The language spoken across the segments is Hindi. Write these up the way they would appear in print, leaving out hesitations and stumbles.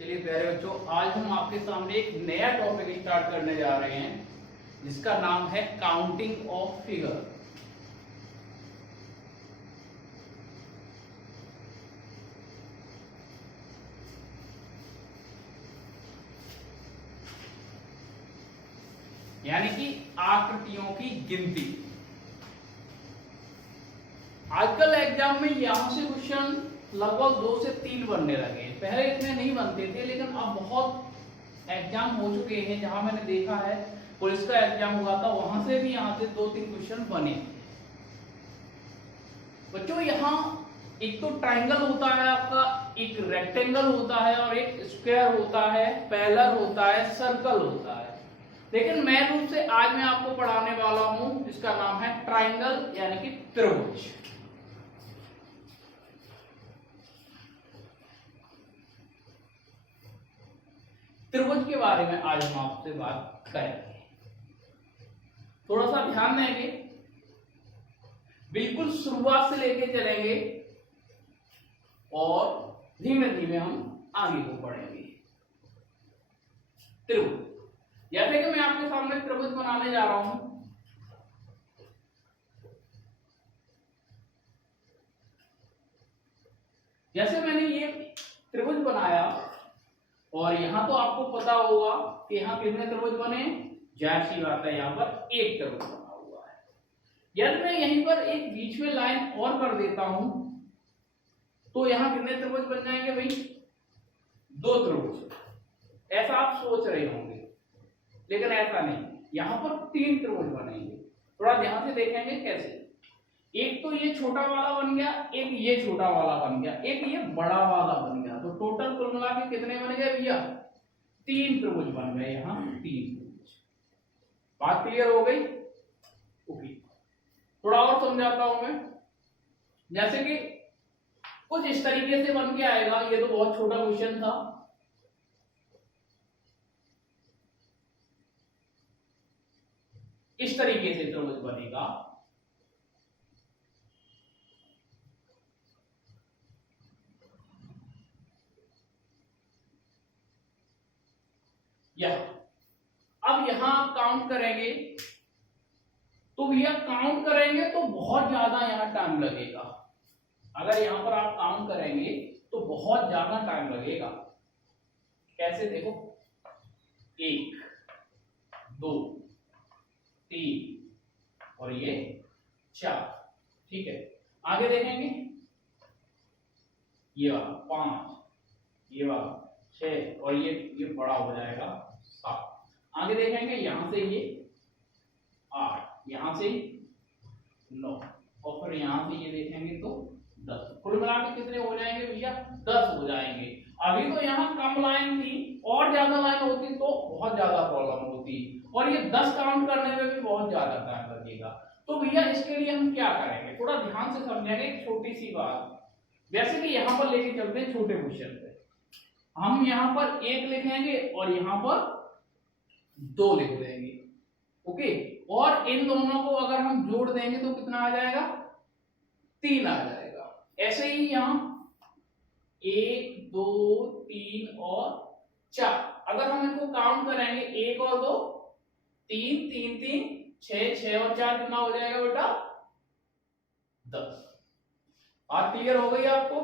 चलिए प्यारे बच्चों, आज हम आपके सामने एक नया टॉपिक स्टार्ट करने जा रहे हैं जिसका नाम है काउंटिंग ऑफ फिगर। यानी कि आकृतियों की गिनती। आजकल एग्जाम में यहां से क्वेश्चन लगभग 2 से 3 बनने लगे हैं। पहले इतने नहीं बनते थे, लेकिन अब बहुत एग्जाम हो चुके हैं। जहां मैंने देखा है पुलिस का एग्जाम हुआ था, वहां से भी यहाँ से 2-3 क्वेश्चन बने। बच्चों यहाँ एक तो ट्राइंगल होता है आपका, एक रेक्टेंगल होता है और एक स्क्वायर होता है, पैरेलल होता है, सर्कल होता है। लेकिन मैं रूप से आज मैं आपको पढ़ाने वाला हूं जिसका नाम है ट्राइंगल यानी कि त्रिभुज। त्रिभुज के बारे में आज हम आपसे बात करेंगे। थोड़ा सा ध्यान देंगे, बिल्कुल शुरुआत से लेके चलेंगे और धीमे धीमे हम आगे को बढ़ेंगे। त्रिभुज, जैसे कि मैं आपके सामने त्रिभुज बनाने जा रहा हूं। जैसे मैंने ये त्रिभुज बनाया और यहां तो आपको पता होगा कि यहां कितने त्रिभुज बने। जाहिर सी बात है, यहां पर एक त्रिभुज बना हुआ है। यदि मैं यहीं पर एक बीच में लाइन और कर देता हूं तो यहां कितने त्रिभुज बन जाएंगे भाई? 2 त्रिभुज। ऐसा आप सोच रहे होंगे, लेकिन ऐसा नहीं। यहां पर 3 त्रिभुज बनेंगे। थोड़ा ध्यान से देखेंगे कैसे। एक तो ये छोटा वाला बन गया, एक ये छोटा वाला बन गया, एक ये बड़ा वाला बन गया। तो टोटल कुल मिला के कितने बन गए भैया? 3 त्रिभुज बन गए। यहां 3 त्रिभुज। बात क्लियर हो गई? ओके, थोड़ा और समझाता हूं मैं। जैसे कि कुछ इस तरीके से बन के आएगा। ये तो बहुत छोटा क्वेश्चन था। इस तरीके से त्रिभुज बनेगा। अब यहां काउंट करेंगे तो भैया काउंट करेंगे तो बहुत ज्यादा यहां टाइम लगेगा। अगर यहां पर आप काउंट करेंगे तो बहुत ज्यादा टाइम लगेगा। कैसे? देखो, 1 2 3 और ये 4। ठीक है, आगे देखेंगे। ये वाला 5, ये वाला 6 और ये बड़ा हो जाएगा 7। आगे देखेंगे, यहां से ये 8, यहां से 9 और फिर यहां से ये देखेंगे तो 10। कुल मिला के कितने हो जाएंगे भैया? 10 हो जाएंगे। अभी तो यहाँ कम लाइन थी, और ज्यादा लाइन होती तो बहुत ज्यादा प्रॉब्लम होती, और ये 10 काउंट करने में भी बहुत ज्यादा टाइम लगेगा। तो भैया इसके लिए हम क्या करेंगे, थोड़ा ध्यान से समझेंगे। एक छोटी सी बात, जैसे कि यहाँ पर लेके चलते हैं छोटे क्वेश्चन पे। हम यहाँ पर 1 लिखेंगे और यहाँ पर 2 लिख देंगे। ओके, और इन दोनों को अगर हम जोड़ देंगे तो कितना आ जाएगा? 3 आ जाएगा। ऐसे ही यहाँ 1 2 3 और 4, अगर हम इनको काउंट करेंगे 1 और 2 3 3 3 6 6 और 4 कितना हो जाएगा बेटा? 10। बात क्लियर हो गई आपको?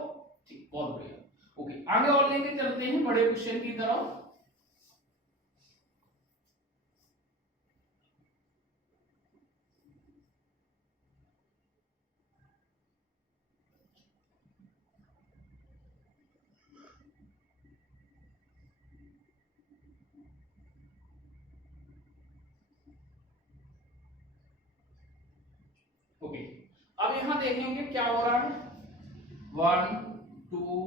ठीक, बहुत बढ़िया। ओके, आगे और लेके चलते हैं बड़े क्वेश्चन की तरफ। ओके, अब यहां देखेंगे क्या हो रहा है। 1 2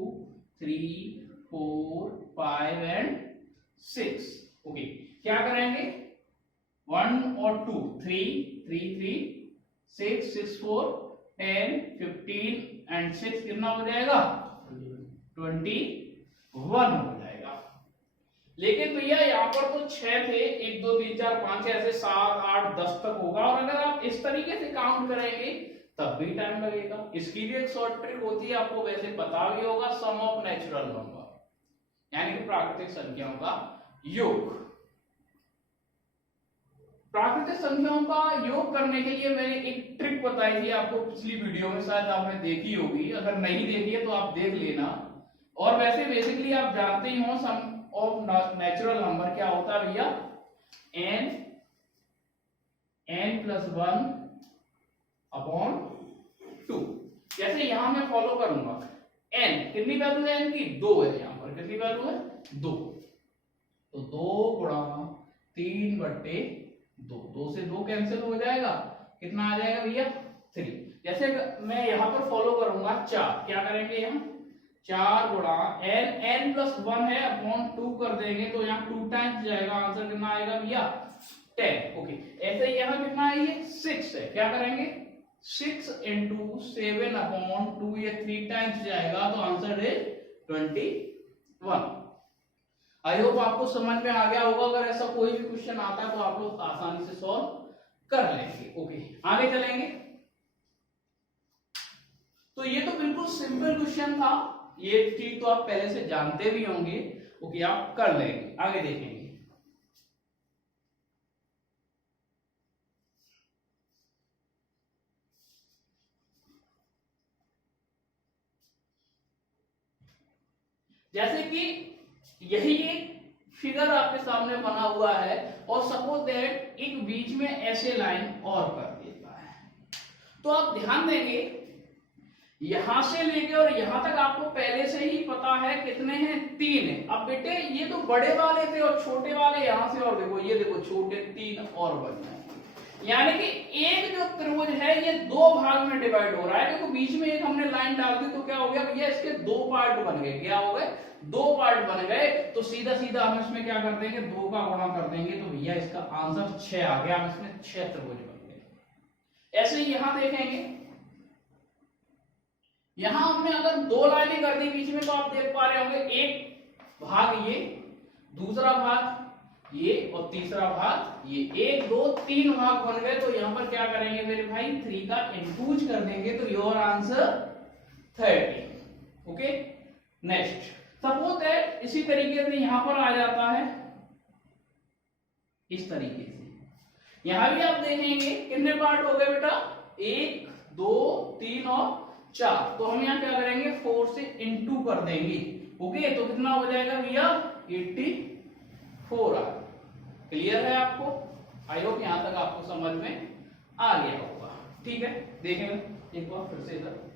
3 4 5 एंड 6। ओके, क्या करेंगे? 1 और 2 3 3 3 6 6 4 10 15 एंड 6 कितना हो जाएगा? 21 हो जाएगा। लेकिन भैया यहाँ पर तो 6 थे, 1 2 3 4 5 ऐसे 7 8 10 तक होगा। और अगर आप इस तरीके से काउंट करेंगे तब भी टाइम लगेगा। इसकी भी एक शॉर्ट ट्रिक होती है, आपको वैसे पता भी होगा, सम ऑफ नेचुरल नंबर। यानी कि प्राकृतिक संख्याओं का योग। प्राकृतिक संख्याओं का योग करने के लिए मैंने एक ट्रिक बताई थी आपको पिछली वीडियो में, शायद आपने देखी होगी, अगर नहीं देखी है तो आप देख लेना। और वैसे बेसिकली आप जानते ही हो सम ऑफ नेचुरल नंबर क्या होता है भैया, n प्लस 1 अपॉन 2। जैसे यहां मैं फॉलो करूंगा, n कितनी वैल्यू है, n की 2 है, यहां पर कितनी वैल्यू है 2, तो 2 गुणा 3/2, 2 से 2 कैंसिल हो जाएगा, कितना आ जाएगा भैया 3। जैसे मैं यहां पर फॉलो करूंगा 4, क्या करेंगे यहाँ 4 गुणा n प्लस 1 है अपॉन 2 कर देंगे तो यहाँ 2 टाइम्स जाएगा, आंसर कितना आएगा भैया 10। ओके, ऐसे ही यहाँ कितना है, ये 6 है, क्या करेंगे 6 इंटू 7 अपॉन 2, ये 3 टाइम्स जाएगा तो आंसर है 21। आई होप आपको समझ में आ गया होगा। अगर ऐसा कोई भी क्वेश्चन आता है तो आप लोग आसानी से सॉल्व कर लेंगे। ओके, आगे चलेंगे। तो ये तो बिल्कुल सिंपल क्वेश्चन था, ये चीज तो आप पहले से जानते भी होंगे। ओके, आप कर लेंगे। आगे देखेंगे। जैसे कि यही एक फिगर आपके सामने बना हुआ है और सपोज दैट एक बीच में ऐसे लाइन और कर देता है, तो आप ध्यान देंगे यहां से लेके और यहां तक आपको पहले से ही पता है कितने हैं, 3 है। अब बेटे ये तो बड़े वाले थे और छोटे वाले यहां से, और देखो ये देखो छोटे 3 और बन जाएंगे, यानी कि एक जो त्रिभुज है ये 2 भाग में डिवाइड हो रहा है। देखो बीच में एक हमने लाइन डाल दी तो क्या हो गया भैया, इसके 2 पार्ट बन गए। क्या हो गए, 2 पार्ट बन गए। तो सीधा सीधा हम इसमें क्या कर देंगे, 2 का गुणा कर देंगे तो भैया इसका आंसर 6 आ गया। हम इसमें 6 त्रिभुज बन गए। ऐसे ही यहां देखेंगे, यहां हमने अगर 2 लाइनें कर दी बीच में तो आप देख पा रहे होंगे, एक भाग ये, दूसरा भाग ये और तीसरा भाग ये, 1 2 3 भाग बन गए। तो यहां पर क्या करेंगे मेरे भाई, 3 का इंटूज कर देंगे तो your answer 30। Okay, next suppose that इसी तरीके से यहां पर आ जाता है इस तरीके से। यहां भी आप देखेंगे कितने पार्ट हो गए बेटा, 1 2 3 और 4। तो हम यहां क्या करेंगे, 4 से इंटू कर देंगे। ओके, तो कितना हो जाएगा भैया 84 आ। क्लियर है आपको? आई होप यहां तक आपको समझ में आ गया होगा। ठीक है, देखेंगे एक बार फिर से इधर।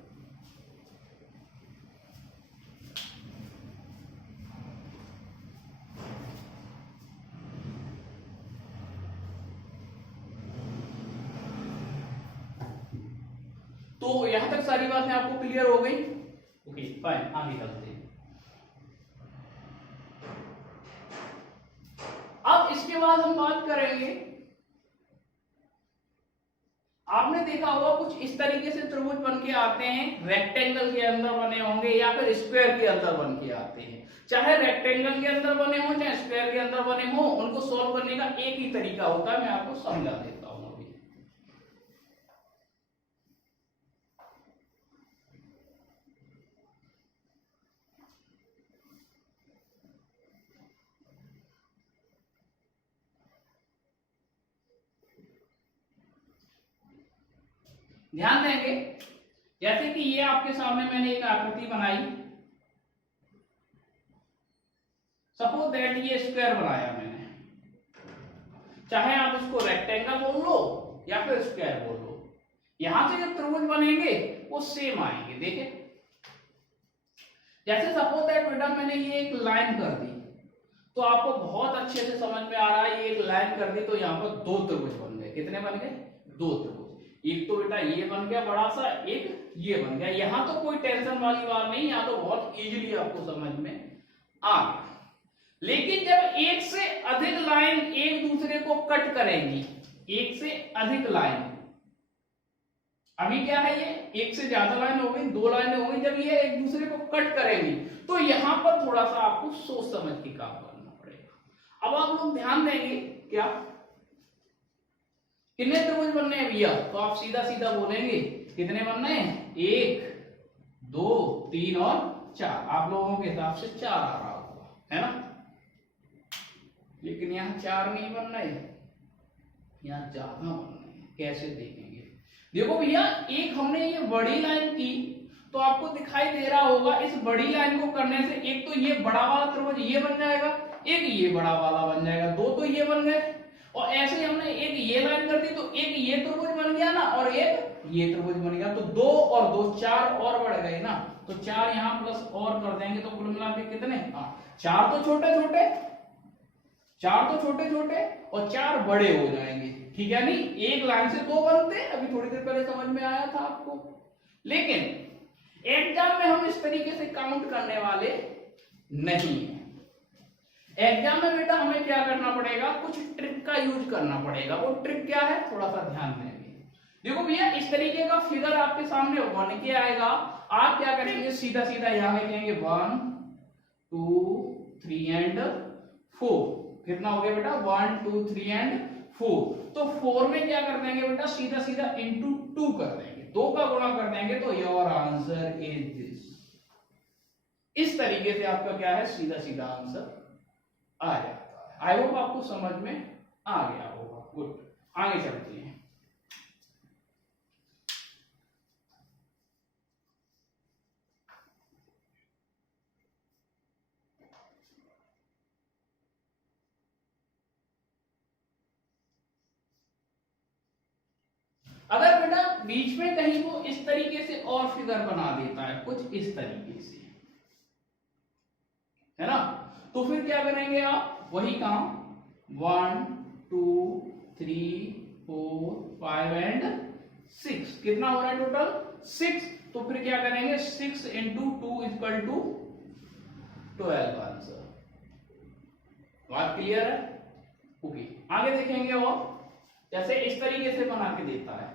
तो यहां तक सारी बातें आपको क्लियर हो गई। ओके फाइन, आगे चलते हैं। अब इसके बाद हम बात करेंगे, आपने देखा होगा कुछ इस तरीके से त्रिभुज बन के आते हैं, रेक्टेंगल के अंदर बने होंगे या फिर स्क्वायर के अंदर बन के आते हैं। चाहे रेक्टेंगल के अंदर बने हो चाहे स्क्वायर के अंदर बने हो, उनको सॉल्व करने का एक ही तरीका होता है। मैं आपको समझा देता हूं अभी। ध्यान देंगे, जैसे कि ये आपके सामने मैंने एक आकृति बनाई, सपोज दैट ये स्क्वायर बनाया मैंने, चाहे आप इसको रेक्टेंगल बोल लो या फिर स्क्वायर बोल लो, यहां से जब त्रिभुज बनेंगे वो सेम आएंगे। देखें, जैसे सपोज दैट बेटा मैंने ये एक लाइन कर दी, तो आपको बहुत अच्छे से समझ में आ रहा है, ये एक लाइन कर दी तो यहाँ पर 2 त्रिभुज बन गए। कितने बन गए, 2 त्रिभुज। एक तो बेटा ये बन गया बड़ा सा, एक ये बन गया। यहां तो कोई टेंशन वाली बात नहीं, यहां तो बहुत इजीली आपको समझ में आ गया। लेकिन जब एक से अधिक लाइन एक दूसरे को कट करेंगी, एक से अधिक लाइन, अभी क्या है ये एक से ज्यादा लाइन हो गई, 2 लाइनें हो गई, जब ये एक दूसरे को कट करेंगी तो यहां पर थोड़ा सा आपको सोच समझ के काम करना पड़ेगा। अब आप लोग ध्यान देंगे, क्या कितने त्रिभुज बनने हैं भैया, तो आप सीधा सीधा बोलेंगे कितने बनने हैं, 1 2 3 और 4। आप लोगों के हिसाब से 4 आ रहा होगा, लेकिन यहाँ 4 नहीं बन रहे, यहाँ ज्यादा बन रहे हैं। कैसे देखेंगे? देखो भैया, एक हमने ये बड़ी लाइन की तो आपको दिखाई दे रहा होगा इस बड़ी लाइन को करने से एक तो ये बड़ा वाला त्रिभुज ये बन जाएगा, एक ये बड़ा वाला बन जाएगा, दो तो ये बन गए। और ऐसे ही हमने एक ये लाइन कर दी तो एक ये त्रिभुज बन गया ना, और एक ये त्रिभुज बन गया, तो 2 और 2 4 और बढ़ गए ना, तो 4 यहाँ प्लस और कर देंगे तो कुल मिला के कितने? हाँ, 4 तो छोटे छोटे, 4 तो छोटे छोटे और 4 बड़े हो जाएंगे। ठीक है, नहीं एक लाइन से 2 बनते हैं, अभी थोड़ी देर पहले समझ में आया था आपको। लेकिन एग्जाम में हम इस तरीके से काउंट करने वाले नहीं है। एग्जाम में बेटा हमें क्या करना पड़ेगा? कुछ ट्रिक का यूज करना पड़ेगा। वो ट्रिक क्या है, थोड़ा सा ध्यान देंगे। देखो भैया, इस तरीके का फिगर आपके सामने बन के आएगा, आप क्या करेंगे? सीधा सीधा यहां लिखेंगे 1 2 3 एंड 4। कितना हो गया बेटा? 1 2 3 एंड 4। तो 4 में क्या कर देंगे बेटा? सीधा सीधा इंटू 2 कर देंगे, 2 का गुणा कर देंगे, तो योर आंसर इज दिस। इस तरीके से आपका क्या है? सीधा सीधा आंसर आ जाता है। आई होप आपको समझ में आ गया होगा। गुड, आगे चलते हैं। अगर बेटा बीच में कहीं वो इस तरीके से और फिगर बना देता है, कुछ इस तरीके से, है ना, तो फिर क्या करेंगे आप? वही काम 1 2 3 4 5 एंड 6। कितना हो रहा है टोटल? 6। तो फिर क्या करेंगे? 6 इंटू 2 इक्वल टू 12 आंसर। बात क्लियर है? ओके, आगे देखेंगे। और जैसे इस तरीके से बना के देता है,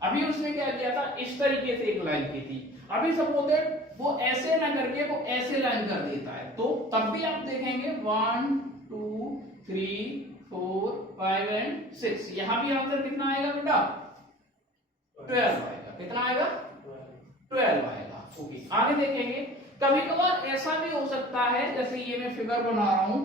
अभी उसने क्या किया था? इस तरीके से एक लाइन की थी। अभी सपोज दैट वो ऐसे ना करके वो ऐसे लाइन कर देता है, तो तब भी आप देखेंगे 1 2 3 4 5 एंड 6। यहां भी आंसर कितना आएगा बेटा? 12 आएगा। कितना आएगा? 12 आएगा। ओके, आगे देखेंगे। कभी कभार ऐसा भी हो सकता है, जैसे ये मैं फिगर बना रहा हूं,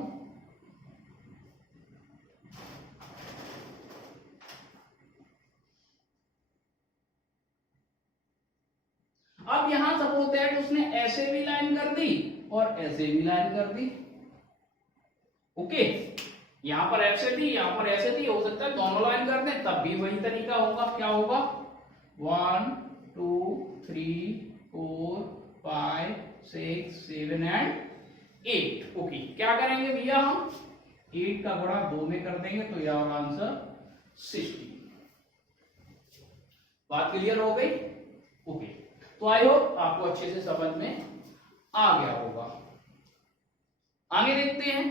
अब यहां सपोज दैट उसने ऐसे भी लाइन कर दी और ऐसे भी लाइन कर दी। ओके, यहां पर ऐसे थी, यहां पर ऐसे थी, हो सकता है दोनों लाइन कर दें, तब भी वही तरीका होगा। क्या होगा? 1 2 3 4 5 6 7 एंड 8। ओके, क्या करेंगे भैया? हम 8 का गुणा 2 में कर देंगे, तो यार आंसर 60। बात क्लियर हो गई? ओके, तो आई होप आपको अच्छे से समझ में आ गया होगा। आगे देखते हैं।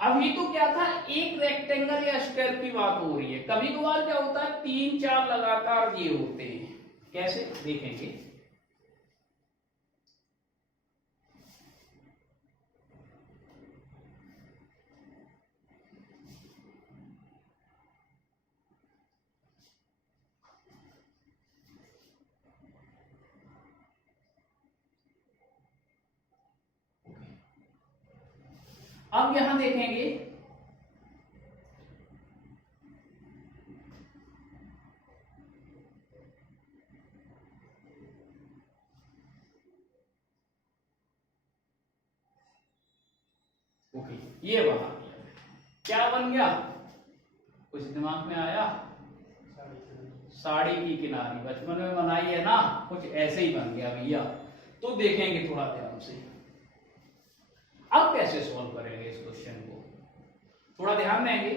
अभी तो क्या था? एक रेक्टेंगल या स्क्वायर की बात हो रही है। कभी कभार क्या होता है? 3 4 लगातार ये होते हैं। कैसे देखेंगे? अब यहां देखेंगे, ओके, ये बना दिया। क्या बन गया? कुछ दिमाग में आया? साड़ी की किनारी बचपन में बनाई है ना, कुछ ऐसे ही बन गया भैया। तो देखेंगे थोड़ा ध्यान से। अब कैसे सॉल्व करेंगे इस क्वेश्चन को, थोड़ा ध्यान देंगे।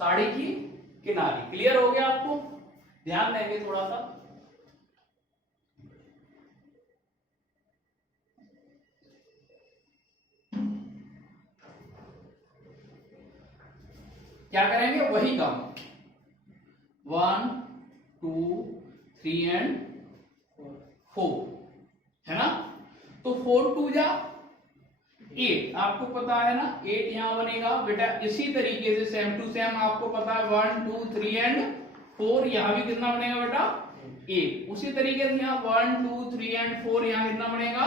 साड़ी की किनारी। क्लियर हो गया आपको? ध्यान देंगे थोड़ा सा। क्या करेंगे? वही काम 1 2 3 एंड 4 है ना। तो 4 2 जा 8, आपको पता है ना 8 यहां बनेगा बेटा। इसी तरीके से सेम टू सेम आपको पता है 1 2 3 एंड 4 यहां भी कितना बनेगा बेटा? 8। उसी तरीके से यहां 1 2 3 एंड 4 यहां कितना बनेगा?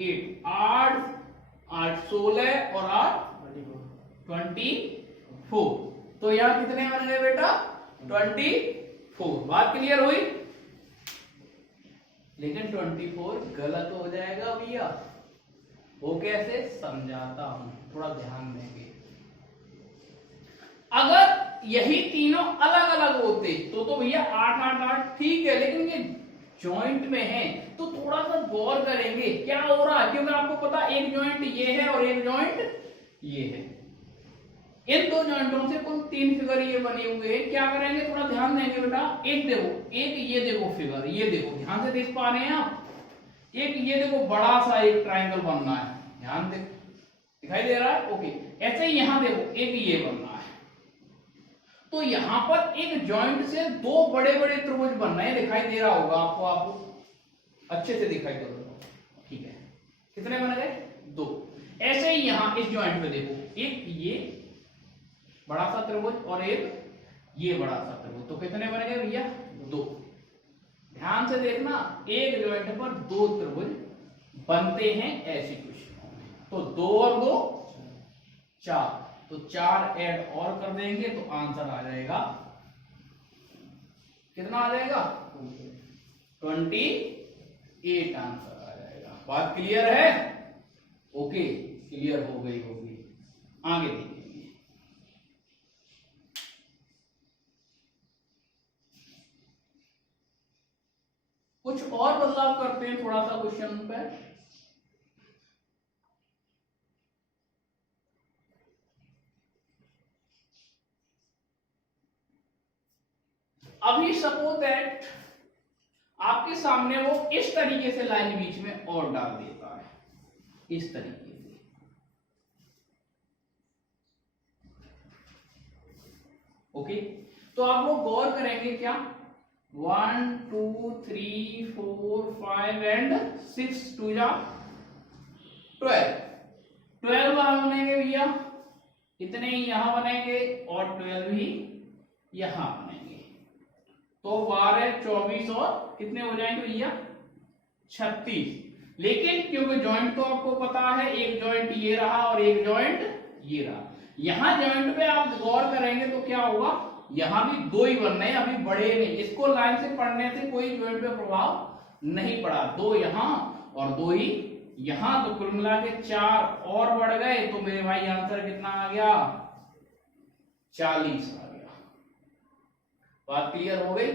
8। 8 8 16 और 8 24। तो यहां कितने बन गए बेटा? 24। बात क्लियर हुई? लेकिन 24 गलत हो जाएगा भैया। वो कैसे? समझाता हूं, थोड़ा ध्यान देंगे। अगर यही तीनों अलग अलग होते तो भैया 8 8 8 ठीक है, लेकिन ये जॉइंट में है तो थोड़ा सा गौर करेंगे क्या हो रहा है। क्योंकि आपको पता एक जॉइंट ये है और एक जॉइंट ये है। इन दो जॉइंटों से कुल 3 फिगर ये बने हुए हैं। क्या करेंगे? थोड़ा ध्यान देंगे बेटा। एक देखो, एक ये देखो फिगर, ये देखो, ध्यान से देख पा रहे हैं आप? एक ये देखो बड़ा सा एक ट्रायंगल बनना है, ध्यान देखो, दिखाई दे रहा है? ओके। ऐसे ही यहां देखो एक ये बनना है। तो यहां पर एक जॉइंट से दो बड़े बड़े त्रिभुज बनना है, दिखाई दे रहा होगा आपको? आपको अच्छे से दिखाई दे रहा, ठीक है। कितने बन गए? 2। ऐसे ही यहां इस जॉइंट पे देखो, एक ये बड़ा सा त्रिभुज और एक ये बड़ा सा त्रिभुज। तो कितने बन गए भैया? 2। ध्यान से देखना, एक जॉइंट पर 2 त्रिभुज बनते हैं ऐसी क्वेश्चनों में। तो 2 और 2 4, तो 4 ऐड और कर देंगे तो आंसर आ जाएगा, कितना आ जाएगा? 28 आंसर आ जाएगा। बात क्लियर है? ओके, क्लियर हो गई होगी। आगे देखेंगे। कुछ और बदलाव करते हैं थोड़ा सा क्वेश्चन पे। अभी सपोज दैट आपके सामने वो इस तरीके से लाइन बीच में और डाल देता है, इस तरीके से। ओके, तो आप लोग गौर करेंगे क्या? 1 2 3 4 5 एंड 6 2 जा 12। 12 वहां बनेंगे भैया, इतने ही यहां बनेंगे और 12 ही यहां बनेंगे। तो 12 24 और कितने हो जाएंगे भैया? 36। लेकिन क्योंकि जॉइंट तो आपको पता है, एक जॉइंट ये रहा और एक जॉइंट ये रहा। यहां जॉइंट पे आप गौर करेंगे तो क्या होगा? यहां भी 2 ही बनने हैं, अभी बड़े नहीं। इसको लाइन से पढ़ने से कोई जॉइंट पे प्रभाव नहीं पड़ा। 2 यहां और 2 ही यहां, तो कुल मिला के 4 और बढ़ गए। तो मेरे भाई आंसर कितना आ गया? 40 आ गया। बात क्लियर हो गई?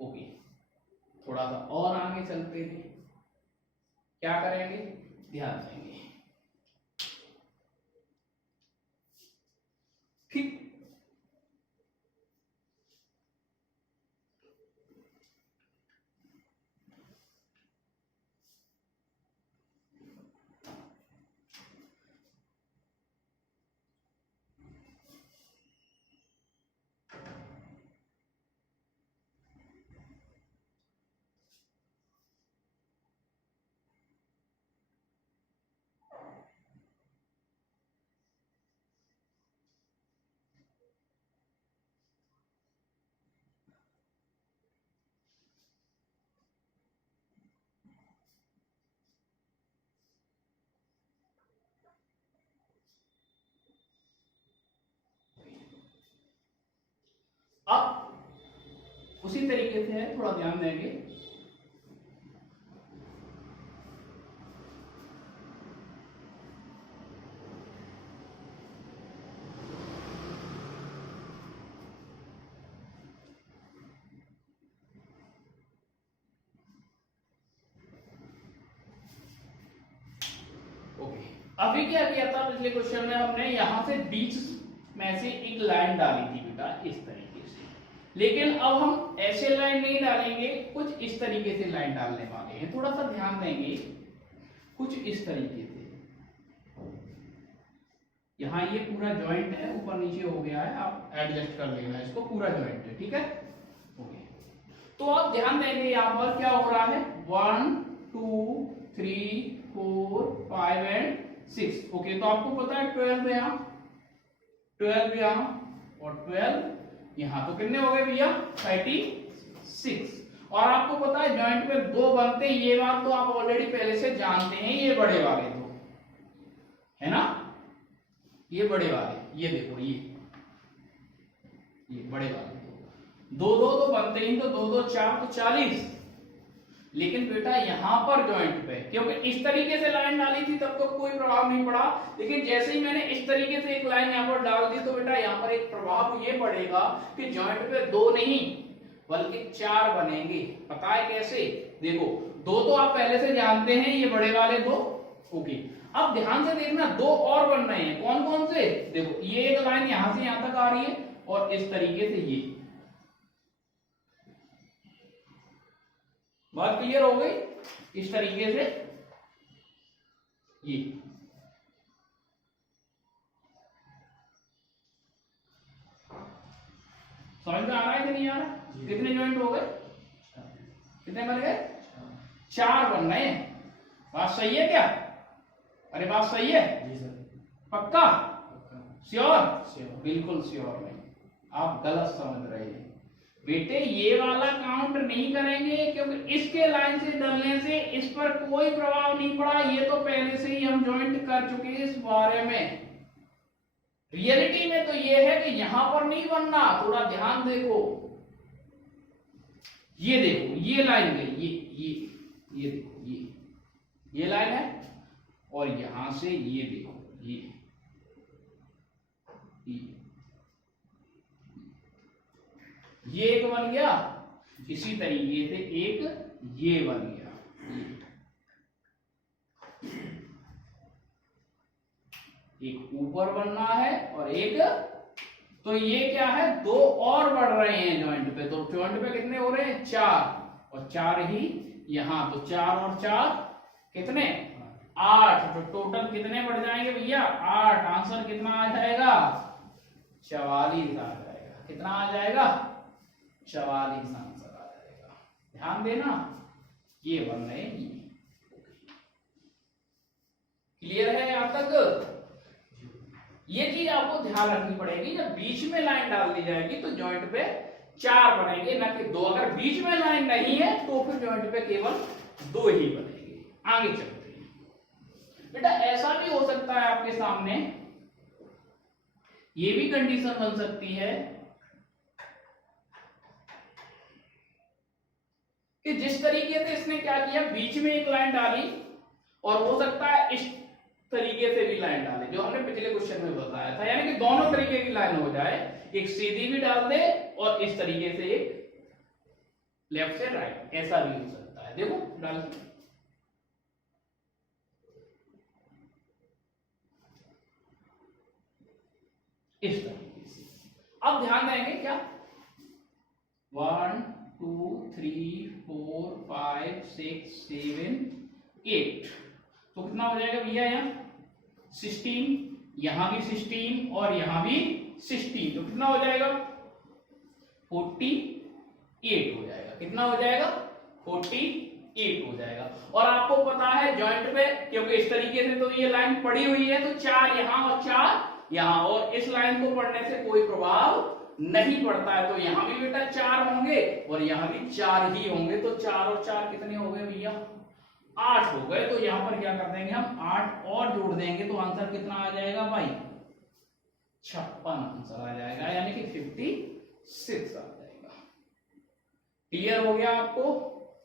ओके, थोड़ा सा और आगे चलते हैं। क्या करेंगे? ध्यान देंगे। ठीक, अब उसी तरीके से है, थोड़ा ध्यान देंगे। ओके, अभी क्या किया था पिछले क्वेश्चन में? हमने यहां से बीच में से एक लाइन डाली थी बेटा इस तरीके से, लेकिन अब हम ऐसे लाइन नहीं डालेंगे, कुछ इस तरीके से लाइन डालने वाले हैं। थोड़ा सा ध्यान देंगे, कुछ इस तरीके से। यहाँ ये पूरा जॉइंट है, ऊपर नीचे हो गया है, आप एडजस्ट कर लेना इसको, पूरा जॉइंट है, ठीक है। ओके, तो आप ध्यान देंगे यहाँ पर क्या हो रहा है, 1 2 3 4 5 एंड 6। ओके, तो आपको पता है 12 यहाँ, 12 यहाँ और 12 यहाँ, तो कितने हो गए भैया 36। और आपको पता है जॉइंट में दो बनते हैं, ये बात तो आप ऑलरेडी पहले से जानते हैं, ये बड़े वाले दो है ना, ये बड़े वाले, ये देखो ये बड़े वाले दो दो तो बनते ही, तो 2 2 4 तो 40। लेकिन बेटा यहां पर जॉइंट पे, क्योंकि इस तरीके से लाइन डाली थी तब तो कोई प्रभाव नहीं पड़ा, लेकिन जैसे ही मैंने इस तरीके से एक लाइन यहां पर डाल दी तो बेटा यहां पर एक प्रभाव ये पड़ेगा कि जॉइंट पे 2 नहीं बल्कि 4 बनेंगे। पता है कैसे, देखो 2 तो आप पहले से जानते हैं, ये बड़े वाले 2। ओके, अब ध्यान से देखना, 2 और बन रहे हैं, कौन कौन से, देखो ये एक लाइन यहां से यहां तक आ रही है और इस तरीके से ये। बात क्लियर हो गई, इस तरीके से ये। समझ में आ रहा है कि नहीं आ रहा, कितने जॉइंट हो गए, कितने बन गए, 4 बन रहे हैं। बात सही है क्या, अरे बात सही है जी सर, पक्का श्योर, बिल्कुल श्योर नहीं, आप गलत समझ रहे हैं बेटे। ये वाला काउंट नहीं करेंगे क्योंकि इसके लाइन से डलने से इस पर कोई प्रभाव नहीं पड़ा, ये तो पहले से ही हम जॉइंट कर चुके हैं इस बारे में। रियलिटी में तो ये है कि यहां पर नहीं बनना, थोड़ा ध्यान देखो, ये देखो ये लाइन गई, ये देखो ये लाइन है, और यहां से ये देखो ये एक बन गया, इसी तरीके से एक ये बन गया, एक ऊपर बनना है और एक, तो ये क्या है, 2 और बढ़ रहे हैं जॉइंट पे, तो जॉइंट पे कितने हो रहे हैं 4 और 4 ही यहां, तो 4 और 4 कितने 8, तो टोटल कितने बढ़ जाएंगे भैया 8। आंसर कितना आ जाएगा 44 आ जाएगा, कितना आ जाएगा 44 आंसर आ जाएगा। ध्यान देना, ये बन रहे हैं ये। क्लियर है यहां तक, ये चीज आपको ध्यान रखनी पड़ेगी, जब बीच में लाइन डाल दी जाएगी तो जॉइंट पे 4 बनेंगे ना कि 2। अगर बीच में लाइन नहीं है तो फिर जॉइंट पे केवल 2 ही बनेंगे। आगे चलते हैं बेटा, ऐसा भी हो सकता है आपके सामने, ये भी कंडीशन बन सकती है कि जिस तरीके से इसने क्या किया, बीच में एक लाइन डाली और हो सकता है इस तरीके से भी लाइन डाले, जो हमने पिछले क्वेश्चन में बताया था, यानी कि दोनों तरीके की लाइन हो जाए, एक सीधी भी डाल दे और इस तरीके से एक लेफ्ट से राइट, ऐसा भी हो सकता है। देखो डाल, इस तरीके से। अब ध्यान देंगे क्या, 1 2 3 4 5 6 7 8, तो कितना हो जाएगा भैया यहाँ 16, यहां भी 16 और यहां भी 16, तो कितना हो जाएगा 48 हो जाएगा। कितना हो जाएगा 48 हो जाएगा। और आपको पता है जॉइंट में, क्योंकि इस तरीके से तो ये लाइन पड़ी हुई है, तो 4 यहां और 4 यहां, और इस लाइन को पढ़ने से कोई प्रभाव नहीं पड़ता है, तो यहां भी बेटा 4 होंगे और यहां भी 4 ही होंगे, तो 4 और 4 कितने हो गए भैया 8 हो गए। तो यहां पर क्या कर देंगे हम 8 और जोड़ देंगे, तो आंसर कितना आ जाएगा भाई 56 आंसर आ जाएगा, यानी कि 56 आ जाएगा। क्लियर हो गया आपको,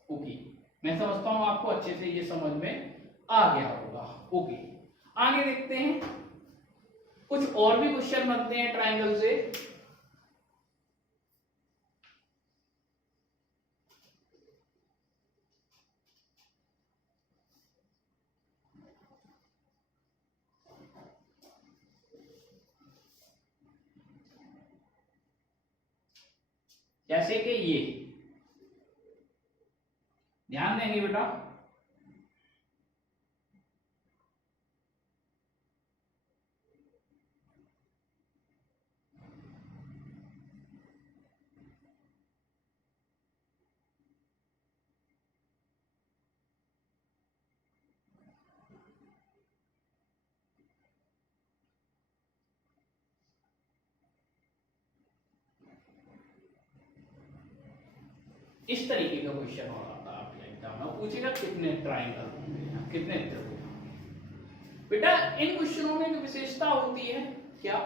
ओके। मैं समझता हूं आपको अच्छे से ये समझ में आ गया होगा, ओके। आगे देखते हैं, कुछ और भी क्वेश्चन बनते हैं ट्रायंगल से। जैसे कि ये, ध्यान देंगे बेटा, इस तरीके का क्वेश्चन हो रहा था आपके एग्जाम में, पूछेगा कितने ट्रायंगल होंगे, कितने त्रिभुज होंगे। बेटा इन क्वेश्चनों में जो विशेषता होती है क्या,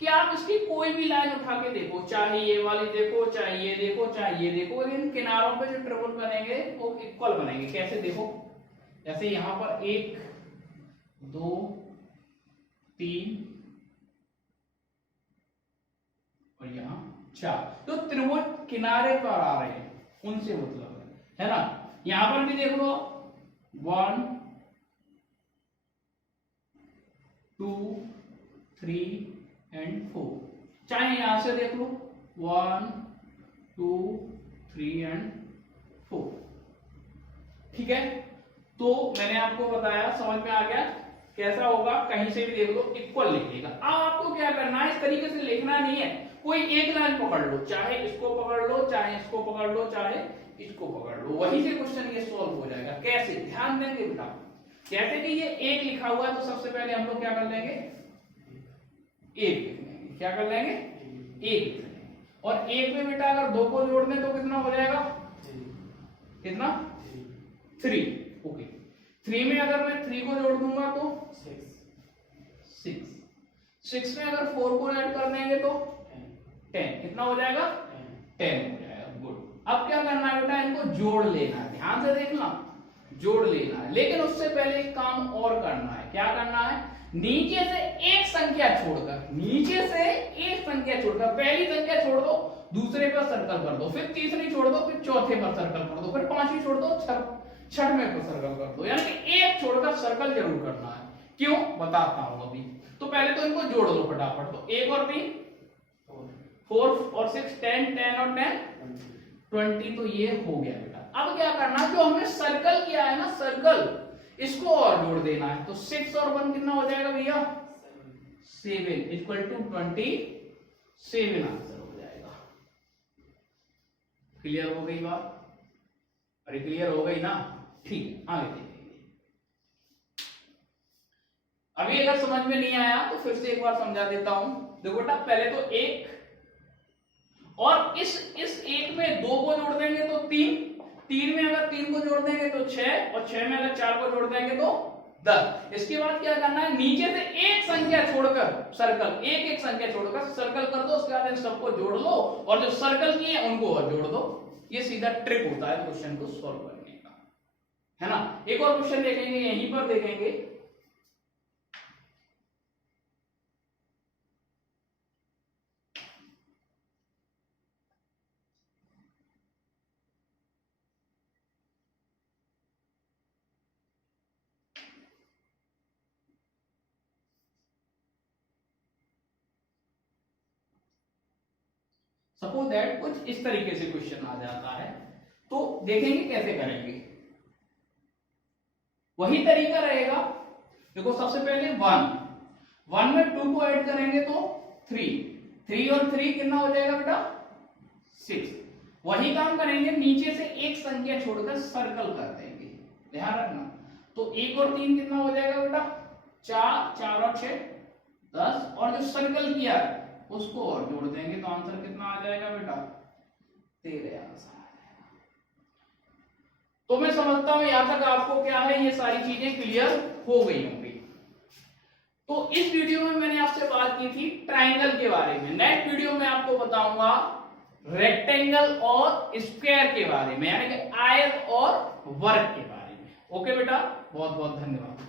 कि आप इसकी कोई भी लाइन उठा के देखो, चाहे ये वाली देखो, चाहे ये देखो, चाहे ये देखो, इन किनारों पे जो त्रिभुज बनेंगे वो इक्वल बनेंगे। कैसे देखो, जैसे यहां पर 1 2 3 और यहां 4, तो त्रिभुज किनारे पर आ रहे हैं उनसे मतलब है ना। यहां पर भी देख लो 1 2 3 एंड 4, चाहे यहां से देख लो 1 2 3 एंड 4, ठीक है। तो मैंने आपको बताया, समझ में आ गया कैसा होगा, कहीं से भी देख लो इक्वल लिखिएगा। अब आपको क्या करना है, इस तरीके से लिखना नहीं है, कोई एक लाइन पकड़ लो, चाहे इसको पकड़ लो, चाहे इसको पकड़ लो, चाहे इसको पकड़ लो, वहीं से क्वेश्चन ये सॉल्व हो जाएगा। कैसे, ध्यान देंगे बेटा, जैसे कि ये एक लिखा हुआ है तो सबसे पहले हम लोग क्या कर लेंगे, एक लिख लेंगे। क्या कर लेंगे, एक लिख लेंगे। और एक में बेटा अगर 2 को जोड़ दें तो कितना हो जाएगा, कितना 3, ओके। 3 में अगर मैं 3 को जोड़ दूंगा तो 6, 6 में अगर 4 को ऐड कर देंगे तो 10, कितना हो जाएगा, 10 हो जाएगा। गुड। अब क्या करना है बेटा, इनको जोड़ लेना है, ध्यान से देखना, जोड़ लेना है। लेकिन उससे पहले एक काम और करना है। क्या करना है, नीचे से एक संख्या छोड़कर, नीचे से एक संख्या छोड़कर, पहली संख्या छोड़ दो, दूसरे पर सर्कल कर दो, फिर तीसरी छोड़ दो, फिर चौथे पर सर्कल कर दो, फिर पांचवी छोड़ दो, छठवें पर सर्कल कर दो। यानी कि एक छोड़कर सर्कल जरूर करना है। क्यों, बताता हूं अभी। तो पहले तो इनको जोड़ दो फटाफट। तो 1 और 3 4 और 6 10, 10 और 10 20, तो ये हो गया बेटा। अब क्या करना, जो हमने सर्कल किया है ना, सर्कल, इसको और जोड़ देना है। तो 6 और 1 कितना हो जाएगा भैया, 7 इक्वल टू 27 आंसर हो जाएगा। क्लियर हो गई बात, अरे क्लियर हो गई ना, ठीक है। आगे देखेंगे। अभी अगर समझ में नहीं आया तो फिर से एक बार समझा देता हूं। देखो बेटा, पहले तो 1 और इस 1 में 2 को जोड़ देंगे तो 3, 3 में अगर 3 को जोड़ देंगे तो 6, और 6 में अगर 4 को जोड़ देंगे तो 10। इसके बाद क्या करना है, नीचे से एक संख्या छोड़कर सर्कल, एक संख्या छोड़कर सर्कल कर दो, उसके बाद इन सबको जोड़ लो और जो सर्कल किए उनको और जोड़ दो। ये सीधा ट्रिक होता है क्वेश्चन को सॉल्व करने का, है ना। एक और क्वेश्चन देखेंगे, यहीं पर देखेंगे। सपोज दैट कुछ इस तरीके से क्वेश्चन आ जाता है, तो देखेंगे कैसे करेंगे। वही तरीका रहेगा। देखो सबसे पहले 1 में 2 को ऐड करेंगे तो 3 और 3 कितना हो जाएगा बेटा, 6। वही काम करेंगे, नीचे से एक संख्या छोड़कर सर्कल कर देंगे, ध्यान रखना। तो 1 और 3 कितना हो जाएगा बेटा, 4 और 6 10, और जो सर्कल किया है उसको और जोड़ देंगे तो आंसर कितना आ जाएगा बेटा, 13 आंसर आ जाएगा। तो मैं समझता हूं यहां तक आपको क्या है, ये सारी चीजें क्लियर हो गई होंगी। तो इस वीडियो में मैंने आपसे बात की थी ट्राइंगल के बारे में। नेक्स्ट वीडियो में आपको बताऊंगा रेक्टेंगल और स्क्वायर के बारे में, यानी कि आयत और वर्ग के बारे में। ओके बेटा, बहुत बहुत धन्यवाद।